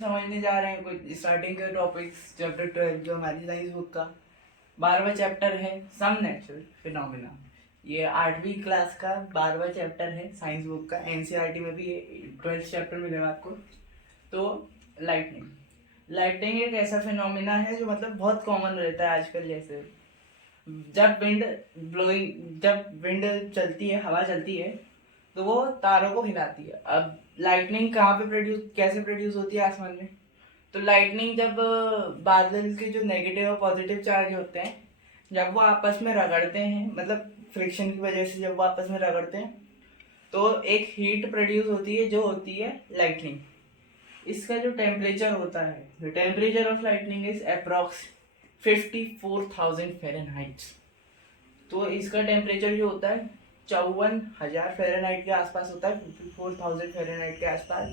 समझने जा रहे हैं कुछ स्टार्टिंग के टॉपिक्स। चैप्टर 12 जो हमारी साइंस बुक का 12वां चैप्टर है, सम नेचुरल फिनोमिना। ये 8वीं क्लास का 12वां चैप्टर है साइंस बुक का। एनसीईआरटी में भी ये 12th चैप्टर मिलेगा आपको। तो लाइटनिंग लाइटनिंग एक ऐसा फिनोमिना है जो मतलब बहुत कॉमन रहता है आजकल। जैसे जब विंड चलती है, हवा चलती है, तो वो तारों को हिलाती है। अब लाइटनिंग कहाँ पे कैसे प्रोड्यूस होती है आसमान में? तो लाइटनिंग जब बादल के जो नेगेटिव और पॉजिटिव चार्ज होते हैं, जब वो आपस में रगड़ते हैं, मतलब फ्रिक्शन की वजह से जब वो आपस में रगड़ते हैं, तो एक हीट प्रोड्यूस होती है जो होती है लाइटनिंग। इसका जो टेम्परेचर होता है, the temperature of lightning is approx 54,000 Fahrenheit. तो इसका टेम्परेचर जो होता है 54,000 फ़ारेनहाइट के आसपास होता है, 54,000 फ़ारेनहाइट के आसपास,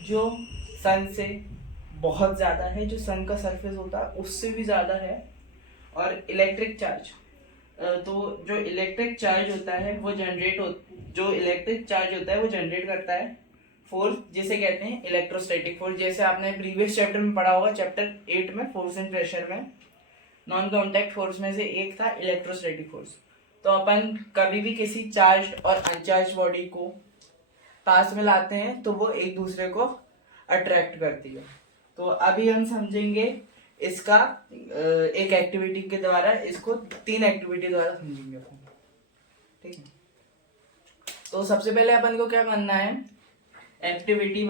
जो सन से बहुत ज़्यादा है, जो सन का सरफेस होता है उससे भी ज़्यादा है। और इलेक्ट्रिक चार्ज, तो जो इलेक्ट्रिक चार्ज होता है वो जनरेट करता है फोर्स, जिसे कहते हैं इलेक्ट्रोस्टैटिक फोर्स। जैसे आपने प्रीवियस चैप्टर में पढ़ा होगा, चैप्टर 8 में, फोर्स एंड प्रेशर में, नॉन कॉन्टैक्ट फोर्स में से एक था इलेक्ट्रोस्टैटिक फोर्स। तो अपन कभी भी किसी चार्ज और अनचार्ज बॉडी को पास में लाते हैं तो वो एक दूसरे को अट्रैक्ट करती है। तो अभी हम समझेंगे इसका एक एक्टिविटी के द्वारा, इसको 3 एक्टिविटी द्वारा समझेंगे अपन। ठीक है, तो सबसे पहले अपन को क्या करना है? एक्टिविटी 1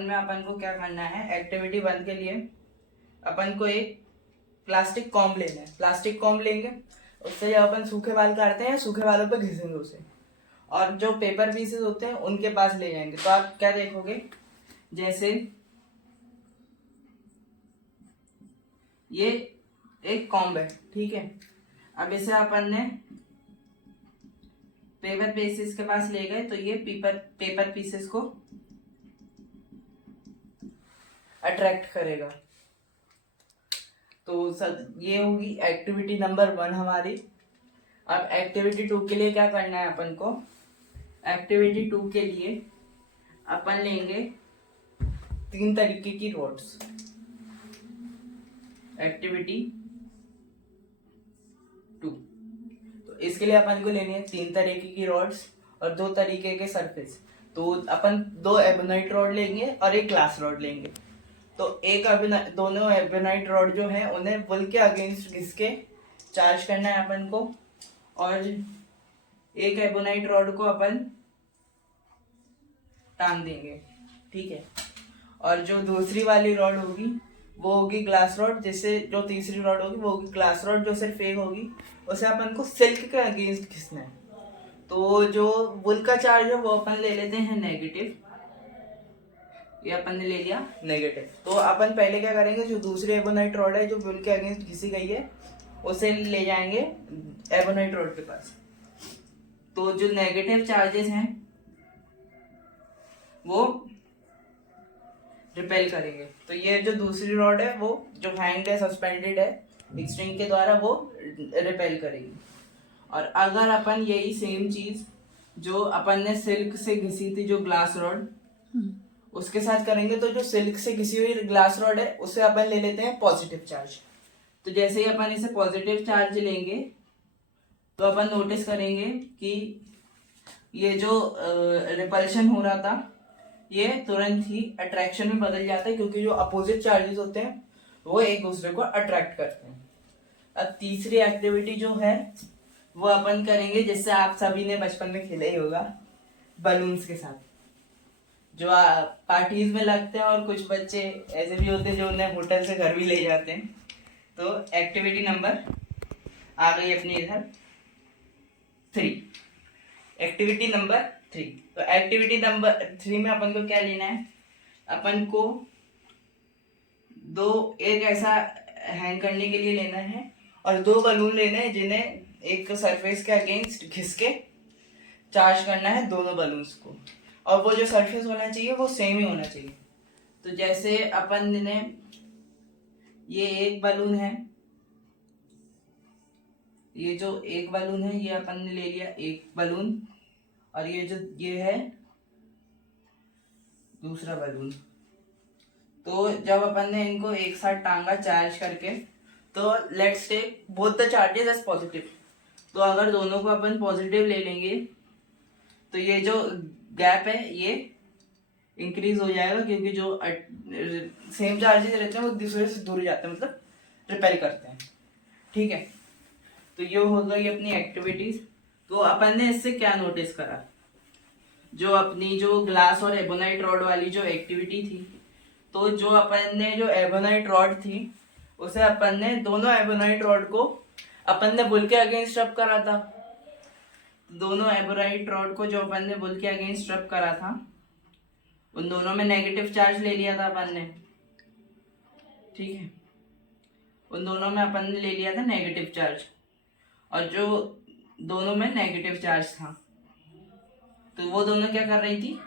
में अपन को क्या करना है? एक्टिविटी 1 के लिए अपन को एक प्लास्टिक कॉम्ब लेना है। प्लास्टिक कॉम्ब लेंगे, उससे जब अपन सूखे बाल काटते हैं, सूखे बालों पे घिसेंगे उसे, और जो पेपर पीसेस होते हैं उनके पास ले जाएंगे। तो आप क्या देखोगे, जैसे ये एक कॉम्ब है, ठीक है। अब इसे अपन ने पेपर पीसेस के पास ले गए, तो ये पेपर पीसेस को अट्रैक्ट करेगा। तो ये होगी एक्टिविटी नंबर 1 हमारी। अब एक्टिविटी 2 के लिए क्या करना है अपन को? एक्टिविटी 2 के लिए अपन लेंगे 3 तरीके की रोड्स। एक्टिविटी 2, तो इसके लिए अपन को लेनी है 3 तरीके की रॉड्स और 2 तरीके के सरफेस। तो अपन 2 एबोनाइट रॉड लेंगे और एक ग्लास रॉड लेंगे। तो दोनों एबोनाइट रॉड जो है उन्हें वुल के अगेंस्ट घिस के चार्ज करना है अपन को, और एक एबोनाइट रॉड को अपन टांग देंगे, ठीक है। और जो दूसरी वाली रॉड होगी वो होगी ग्लास रॉड, जिससे जो तीसरी रॉड होगी वो होगी ग्लास रॉड, जो सिर्फ एक होगी, उसे अपन को सिल्क के अगेंस्ट घिसना है। तो जो वुल का चार्ज है वो अपन ले लेते हैं नेगेटिव, ये अपन ने ले लिया नेगेटिव। तो अपन पहले क्या करेंगे, जो दूसरी एबोनाइट रॉड है जो वुल के अगेंस्ट घिसी गई है, उसे ले जाएंगे एबोनाइट रॉड के पास। तो जो नेगेटिव चार्जेस हैं वो रिपेल करेंगे। तो ये जो दूसरी रॉड है वो जो हैंग है, सस्पेंडेड है एक स्ट्रिंग के द्वारा, वो रिपेल करेगी। और अगर अपन यही सेम चीज जो अपन ने सिल्क से घिसी थी, जो ग्लास रॉड, उसके साथ करेंगे, तो जो सिल्क से घिसी हुई ग्लास रॉड है उसे अपन ले लेते हैं पॉजिटिव चार्ज। तो जैसे ही अपन इसे पॉजिटिव चार्ज लेंगे, तो अपन नोटिस करेंगे कि ये जो रिपल्शन हो रहा था ये तुरंत ही अट्रैक्शन में बदल जाता है, क्योंकि जो अपोजिट चार्जेस होते हैं वो एक दूसरे को अट्रैक्ट करते हैं। अब तीसरी एक्टिविटी जो है वो अपन करेंगे, जिससे आप सभी ने बचपन में खेला ही होगा, बलून्स के साथ, जो पार्टीज में लगते हैं, और कुछ बच्चे ऐसे भी होते हैं जो उन्हें होटल से घर भी ले जाते हैं। तो एक्टिविटी नंबर आ गई अपनी इधर 3, एक्टिविटी नंबर 3। तो एक्टिविटी नंबर 3 में अपन को क्या लेना है? अपन को एक ऐसा हैंग करने के लिए लेना है, और 2 बलून लेने हैं जिन्हें एक सरफेस के अगेंस्ट घिस के चार्ज करना है दोनों बलून्स को। और वो जो सरफेस होना चाहिए वो सेम ही होना चाहिए। तो जैसे अपन ने, ये एक बलून है, ये जो एक बलून है ये अपन ने ले लिया एक बलून, और ये जो ये है दूसरा बलून। तो जब अपन ने इनको एक साथ टांगा चार्ज करके, तो let's take both the charges as positive. तो अगर दोनों को अपन पॉजिटिव ले लेंगे तो ये जो गैप है ये इंक्रीज हो जाएगा, क्योंकि जो सेम चार्जेस रहते हैं वो दूसरे से दूर जाते हैं, मतलब रिपेल करते हैं। ठीक है, तो ये हो गई अपनी एक्टिविटीज। तो अपन ने इससे क्या नोटिस करा, जो अपनी जो ग्लास और एबोनाइट रॉड वाली जो एक्टिविटी थी, तो जो अपन ने जो एबोनाइट रॉड थी उसे अपन ने दोनों एबोनाइट रॉड को अपन ने बुल के अगेंस्ट रब करा था। दोनों एबोनाइट रॉड को जो अपन ने बुल के अगेंस्ट रब करा था, उन दोनों में नेगेटिव चार्ज ले लिया था अपन ने। ठीक है, उन दोनों में अपन ने ले लिया था नेगेटिव चार्ज, और जो दोनों में नेगेटिव चार्ज था तो वो दोनों क्या कर रही थी,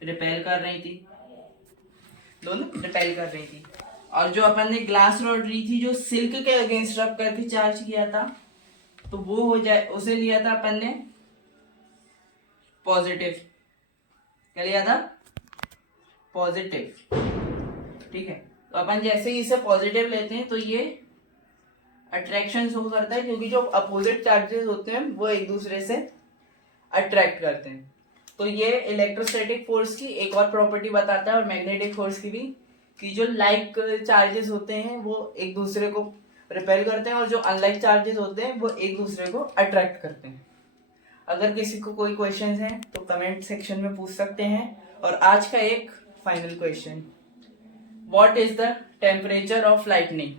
रिपेल कर रही थी, दोनों रिपेल कर रही थी। और जो अपन ने ग्लास रॉड ली थी जो सिल्क के अगेंस्ट रब करके चार्ज किया था, तो वो हो जाए, उसे लिया था अपन ने पॉजिटिव। क्या लिया था, पॉजिटिव। ठीक है, तो अपन जैसे ही इसे पॉजिटिव लेते हैं तो ये अट्रैक्शन शो करता है, क्योंकि जो अपोजिट चार्जेस होते हैं वो एक दूसरे से अट्रैक्ट करते हैं। तो ये इलेक्ट्रोस्टैटिक फोर्स की एक और प्रॉपर्टी बताता है, और मैग्नेटिक फोर्स की भी, कि जो लाइक चार्जेस होते हैं वो एक दूसरे को रिपेल करते हैं, और जो अनलाइक चार्जेस होते हैं वो एक दूसरे को अट्रैक्ट करते हैं। अगर किसी को कोई क्वेश्चन है तो कमेंट सेक्शन में पूछ सकते हैं। और आज का एक final question, what is the temperature of lightning?